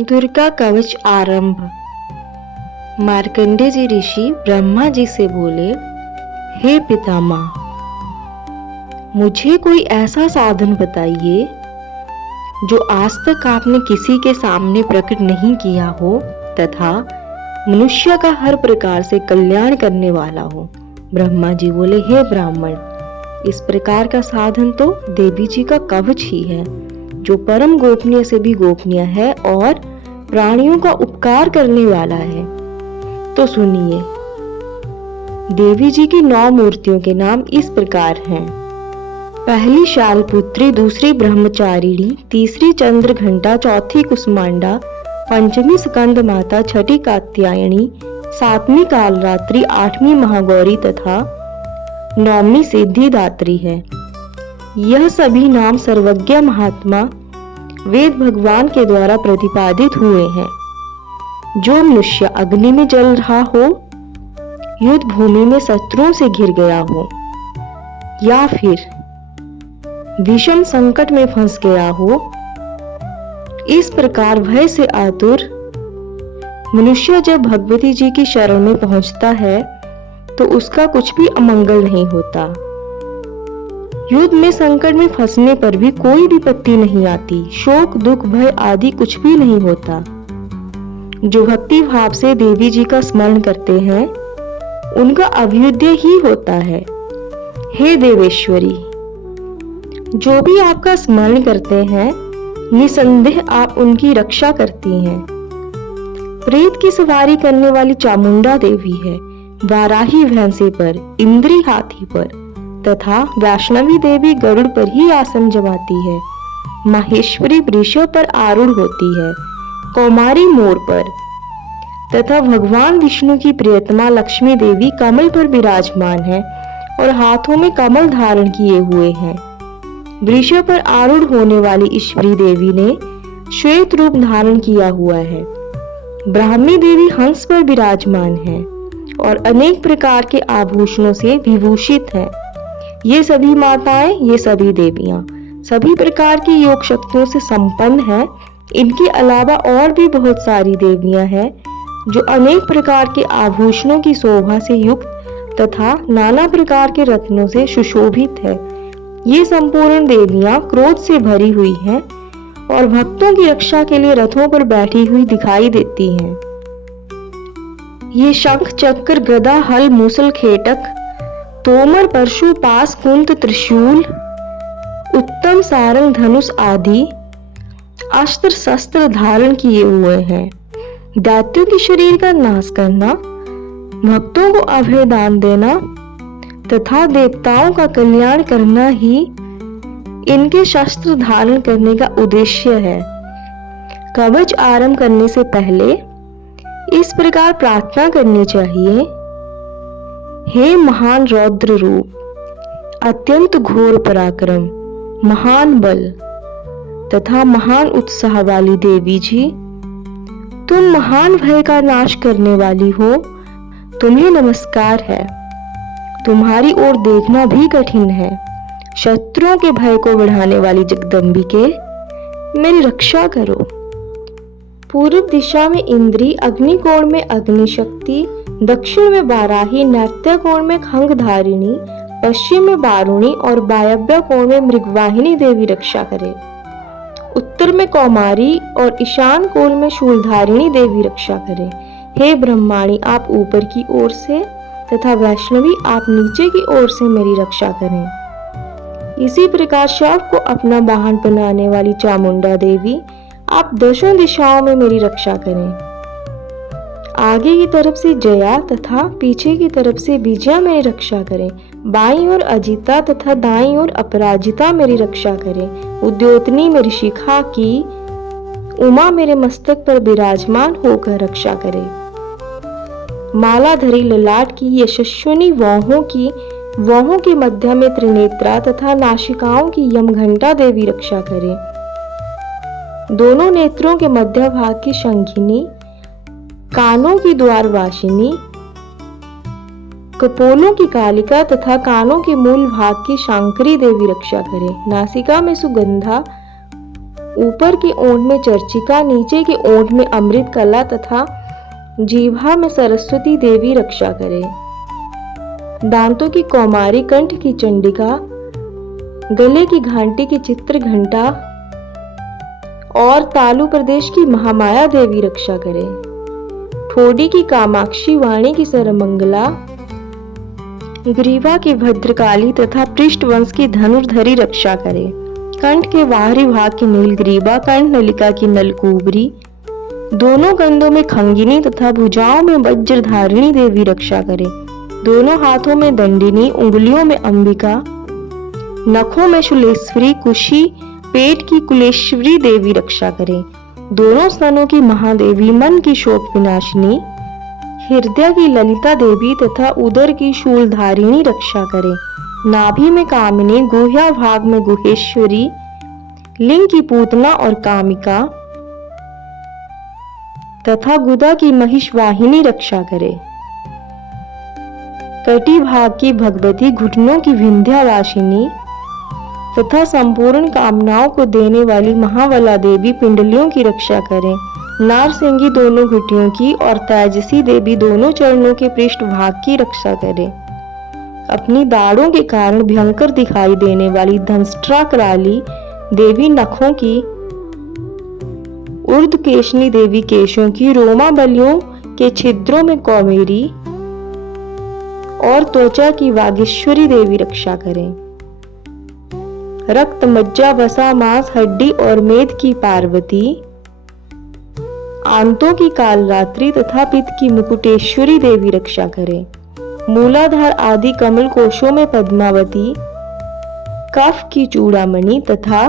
दुर्गा कवच आरंभ। मार्कंडेय जी ऋषि ब्रह्मा जी से बोले, हे पितामह, मुझे कोई ऐसा साधन बताइए जो आज तक आपने किसी के सामने प्रकट नहीं किया हो तथा मनुष्य का हर प्रकार से कल्याण करने वाला हो। ब्रह्मा जी बोले, हे ब्राह्मण, इस प्रकार का साधन तो देवी जी का कवच ही है, जो परम गोपनीय से भी गोपनीय है और प्राणियों का उपकार करने वाला है। तो सुनिए, देवी जी की 9 मूर्तियों के नाम इस प्रकार हैं। पहली शालपुत्री, दूसरी ब्रह्मचारिणी, तीसरी चंद्रघंटा, चौथी कुसमांडा, पंचमी स्कंद माता, छठी कात्यायनी, सातवीं कालरात्रि, आठवीं महागौरी तथा 9वीं सिद्धिदात्री है। यह सभी नाम सर्वज्ञ महात्मा वेद भगवान के द्वारा प्रतिपादित हुए हैं। जो मनुष्य अग्नि में जल रहा हो, युद्ध भूमि में शत्रुओं से घिर गया हो या फिर विषम संकट में फंस गया हो, इस प्रकार भय से आतुर मनुष्य जब भगवती जी की शरण में पहुंचता है तो उसका कुछ भी अमंगल नहीं होता। युद्ध में संकट में फंसने पर भी कोई विपत्ति नहीं आती, शोक दुख भय आदि कुछ भी नहीं होता। जो भक्ति भाव से देवी जी का स्मरण करते हैं उनका अभ्युदय ही होता है। हे देवेश्वरी, जो भी आपका स्मरण करते हैं निसंदेह आप उनकी रक्षा करती हैं। प्रेत की सवारी करने वाली चामुंडा देवी है, वाराही भैंसे पर, इंद्री हाथी पर तथा वैष्णवी देवी गरुड़ पर ही आसन जमाती है। माहेश्वरी वृषभ पर आरूढ़ होती है, कौमारी मोर पर तथा भगवान विष्णु की प्रियतमा लक्ष्मी देवी कमल पर विराजमान है और हाथों में कमल धारण किए हुए हैं। वृषभ पर आरूढ़ होने वाली ईश्वरी देवी ने श्वेत रूप धारण किया हुआ है। ब्राह्मी देवी हंस पर विराजमान है और अनेक प्रकार के आभूषणों से विभूषित है। ये सभी माताएं, ये सभी देवियां सभी प्रकार की योग शक्तियों से संपन्न हैं। इनके अलावा और भी बहुत सारी देवियां हैं जो अनेक प्रकार के आभूषणों की शोभा से युक्त तथा नाना प्रकार के रत्नों से सुशोभित है। ये संपूर्ण देवियां क्रोध से भरी हुई हैं और भक्तों की रक्षा के लिए रथों पर बैठी हुई दिखाई देती हैं। ये शंख चक्र गदा हल मूसल खेटक तोमर परशु पास कुंत त्रिशूल उत्तम सारंग धनुष आदि अस्त्र शस्त्र धारण किए हुए हैं। दैत्यों के शरीर का नाश करना, भक्तों को अभय दान देना तथा देवताओं का कल्याण करना ही इनके शस्त्र धारण करने का उद्देश्य है। कवच आरंभ करने से पहले इस प्रकार प्रार्थना करनी चाहिए, हे महान रौद्र रूप, अत्यंत घोर पराक्रम, महान बल तथा महान उत्साह वाली देवी जी, तुम महान भय का नाश करने वाली हो, तुम्हें नमस्कार है। तुम्हारी ओर देखना भी कठिन है। शत्रुओं के भय को बढ़ाने वाली जगदम्बिके, मेरी रक्षा करो। पूर्व दिशा में इंद्री, अग्निकोण में अग्निशक्ति, दक्षिण में बाराही, नैत्य कोण में खंगधारिणी, पश्चिम में वारुणी और वायव्य कोण में मृगवाहिनी देवी रक्षा करे। उत्तर में कौमारी और ईशान कोण में शूलधारिणी देवी रक्षा करे। हे ब्रह्माणी, आप ऊपर की ओर से तथा वैष्णवी आप नीचे की ओर से मेरी रक्षा करें। इसी प्रकार शव को अपना वाहन बनाने वाली चामुंडा देवी, आप दशों दिशाओं में मेरी रक्षा करें। आगे की तरफ से जया तथा पीछे की तरफ से विजया मेरी रक्षा करें। बाईं ओर अजिता तथा दाईं ओर अपराजिता मेरी रक्षा करें। उद्योतनी मेरी शिखा की, उमा मेरे मस्तक पर विराजमान होकर रक्षा करे। मालाधरी ललाट की, यशस्विनी वोहों के मध्य में त्रिनेत्रा तथा नासिकाओं की यमघंटा देवी रक्षा करे। दोनों नेत्रों के मध्य भाग की शंखिनी, कानों की द्वारवासिनी, कपोलों की कालिका तथा कानों के मूल भाग की शांकरी देवी रक्षा करे। नासिका में सुगंधा, ऊपर की ओंठ में चर्चिका, नीचे की ओंठ में अमृत कला तथा जीभा में सरस्वती देवी रक्षा करे। दांतों की कौमारी, कंठ की चंडिका, गले की घंटी की चित्र घंटा और तालु प्रदेश की महामाया देवी रक्षा करे। ठोडी की कामाक्षी, वाणी की सरमंगला, ग्रीवा की भद्रकाली तथा पृष्ठवंश की धनुर्धरी रक्षा करे। कंठ के बाहरी भाग की नीलग्रीवा, कंठ नलिका की नलकूबरी, दोनों कंधों में खंगिनी तथा भुजाओं में वज्रधारिणी देवी रक्षा करे। दोनों हाथों में दंडिनी, उंगलियों में अंबिका, नखों में शूलेश्वरी, कुशी, पेट की कुलेश्वरी देवी रक्षा करे। दोनों स्तनों की महादेवी, मन की शोक विनाशिनी, हृदय की ललिता देवी तथा उदर की शूलधारिणी रक्षा करे। नाभि में कामिनी, गुह्या भाग में गुहेश्वरी, लिंग की पूतना और कामिका तथा गुदा की महिषवाहिनी रक्षा करे। कटी भाग की भगवती, घुटनों की विंध्यावासिनी तथा संपूर्ण कामनाओं को देने वाली महावला देवी पिंडलियों की रक्षा करें। नारसिंगी दोनों घुटियों की और तेजसी देवी दोनों चरणों के पृष्ठ भाग की रक्षा करें। अपनी दाढ़ों के कारण भयंकर दिखाई देने वाली धंष्ट्रा कराली देवी नखों की, ऊर्ध्वकेशनी देवी केशों की, रोमा बलियों के छिद्रों में कौमेरी और त्वचा की वागीश्वरी देवी रक्षा करें। रक्त, मज्जा, वसा, मांस, हड्डी और मेद की पार्वती, आंतों की कालरात्रि तथा पित्त की मुकुटेश्वरी देवी रक्षा करें। मूलाधार आदि कमल कोशों में पद्मावती, कफ की चूड़ामणि तथा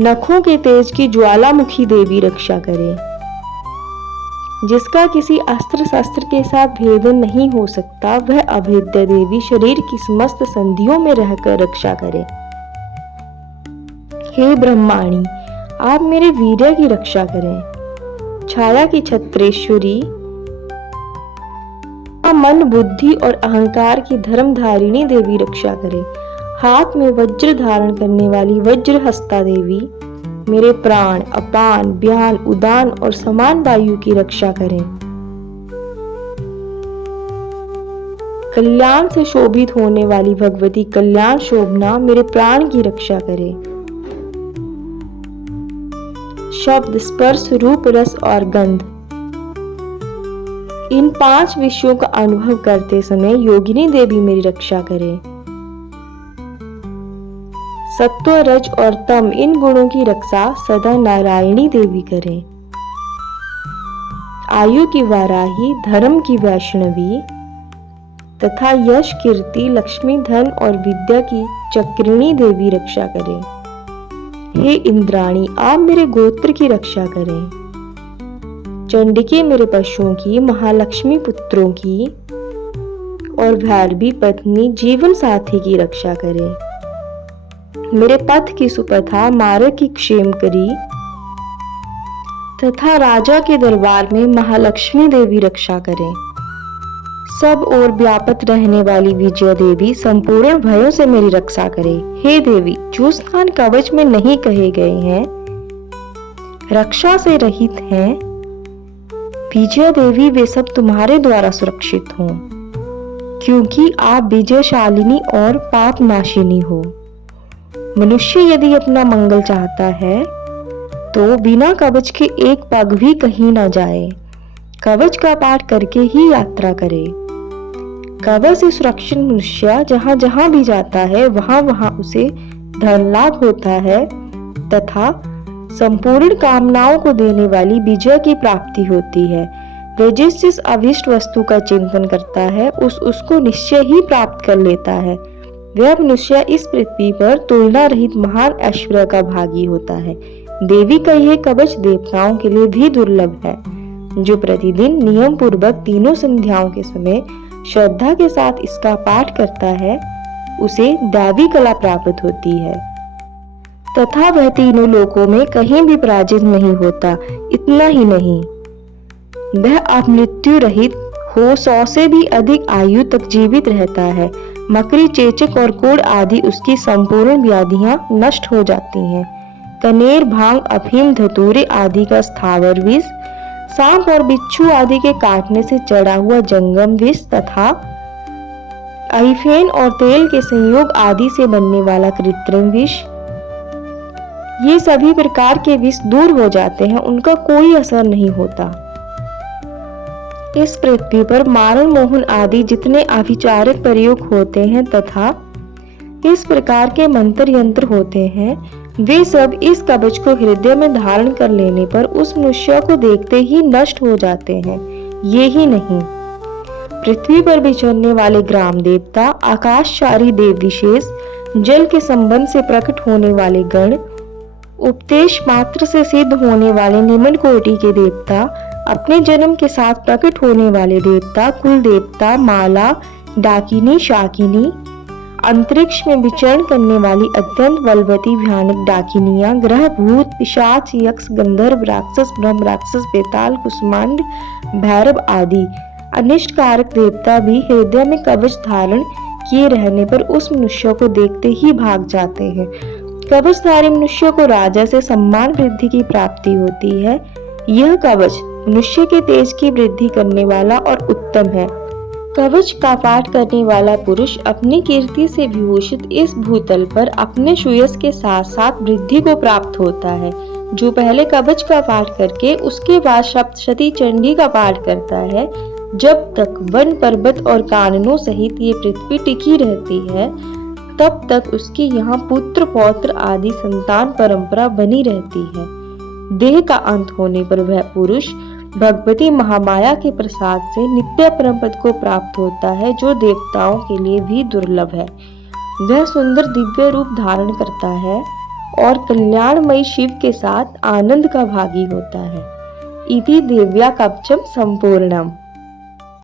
नखों के तेज की ज्वालामुखी देवी रक्षा करे। जिसका किसी अस्त्र शस्त्र के साथ भेदन नहीं हो सकता, वह अभेद्य देवी शरीर की समस्त संधियों में रहकर रक्षा करे। हे ब्रह्माणी, आप मेरे वीर्य की रक्षा करें। छाया की छत्रेश्वरी, मन, बुद्धि और अहंकार की धर्मधारिणी देवी रक्षा करे। हाथ में वज्र धारण करने वाली वज्रहस्ता देवी मेरे प्राण, अपान, व्यान, उदान और समान वायु की रक्षा करें। कल्याण से शोभित होने वाली भगवती कल्याण शोभना मेरे प्राण की रक्षा करे। शब्द, स्पर्श, रूप, रस और गंध, इन 5 विषयों का अनुभव करते समय योगिनी देवी मेरी रक्षा करे। सत्व, रज और तम, इन गुणों की रक्षा सदा नारायणी देवी करे। आयु की वाराही, धर्म की वैष्णवी तथा यश, कीर्ति, लक्ष्मी, धन और विद्या की चक्रिणी देवी रक्षा करे। हे इंद्राणी, आप मेरे गोत्र की रक्षा करें। चंडिके मेरे पशुओं की, महालक्ष्मी पुत्रों की और भैरवी पत्नी जीवन साथी की रक्षा करें। मेरे पथ की सुपथा, मार्ग की क्षेमकरी तथा राजा के दरबार में महालक्ष्मी देवी रक्षा करें। सब ओर व्यापत रहने वाली विजय देवी संपूर्ण भयों से मेरी रक्षा करे। हे देवी, जो स्थान कवच में नहीं कहे गए हैं, रक्षा से रहित हैं, विजय देवी वे सब तुम्हारे द्वारा सुरक्षित हों, क्योंकि आप विजयशालिनी और पाप नाशिनी हो। मनुष्य यदि अपना मंगल चाहता है तो बिना कवच के एक पग भी कहीं न जाए, कवच का पाठ करके ही यात्रा करे। कवच से सुरक्षित मनुष्य जहाँ जहाँ भी जाता है वहाँ वहाँ उसे धन लाभ होता है तथा संपूर्ण कामनाओं को देने वाली विजय की प्राप्ति होती है। वह जिस अभिष्ट वस्तु का चिंतन करता है उसको निश्चय ही प्राप्त कर लेता है। वह मनुष्य इस पृथ्वी पर तुलना रहित महान ऐश्वर्य का भागी होता है। देवी का यह कवच देवताओं के लिए भी दुर्लभ है। जो प्रतिदिन नियम पूर्वक तीनों संध्याओं के समय श्रद्धा के साथ इसका पाठ करता है उसे दैवी कला प्राप्त होती है तथा वह तीनों लोकों में कहीं भी पराजित नहीं होता। इतना ही नहीं, वह अपमृत्यु रहित हो 100 से भी अधिक आयु तक जीवित रहता है। मकड़ी, चेचक और कोढ़ आदि उसकी संपूर्ण व्याधियां नष्ट हो जाती हैं। कनेर, भांग, अफीम, धतूरे आदि का स्थावर विष, सांप और बिच्छू आदि के काटने से चढ़ा हुआ जंगम विष तथा अहिफेन और तेल के संयोग आदि से बनने वाला कृत्रिम विष, ये सभी प्रकार के विष दूर हो जाते हैं, उनका कोई असर नहीं होता। इस पृथ्वी पर मारण, मोहन आदि जितने अभिचारिक प्रयोग होते हैं तथा इस प्रकार के मंत्र यंत्र होते हैं, वे सब इस कवच को हृदय में धारण कर लेने पर उस मनुष्य को देखते ही नष्ट हो जाते हैं। ये ही नहीं, पृथ्वी पर विचरने वाले ग्राम देवता, आकाशचारी देव विशेष, जल के संबंध से प्रकट होने वाले गण, उपदेश मात्र से सिद्ध होने वाले निम्न कोटि के देवता, अपने जन्म के साथ प्रकट होने वाले देवता, कुल देवता, माला, डाकिनी, शाकिनी, अंतरिक्ष में विचरण करने वाली अत्यंत बलवती भयानक डाकिनियां, ग्रह, भूत, पिशाच, यक्ष, गंधर्व, राक्षस, ब्रह्म राक्षस, बेताल, कुष्मांड, भैरव आदि अनिष्ट कारक देवता भी हृदय में कवच धारण किए रहने पर उस मनुष्य को देखते ही भाग जाते हैं। कवचधारी मनुष्य को राजा से सम्मान वृद्धि की प्राप्ति होती है। यह कवच मनुष्य के तेज की वृद्धि करने वाला और उत्तम है। कवच का पाठ करने वाला पुरुष अपनी कीर्ति से विभूषित इस भूतल पर अपने सुयश के साथ साथ वृद्धि को प्राप्त होता है। जो पहले कवच का पाठ करके उसके बाद सप्तशती चंडी का पाठ करता है, जब तक वन, पर्वत और काननों सहित ये पृथ्वी टिकी रहती है, तब तक उसकी यहाँ पुत्र, पौत्र आदि संतान परंपरा बनी रहती है। देह का अंत होने पर वह पुरुष भगवती महामाया के प्रसाद से नित्य परम पद को प्राप्त होता है, जो देवताओं के लिए भी दुर्लभ है। वह सुंदर दिव्य रूप धारण करता है और कल्याणमयी शिव के साथ आनंद का भागी होता है। इति दिव्या कवचम संपूर्णम।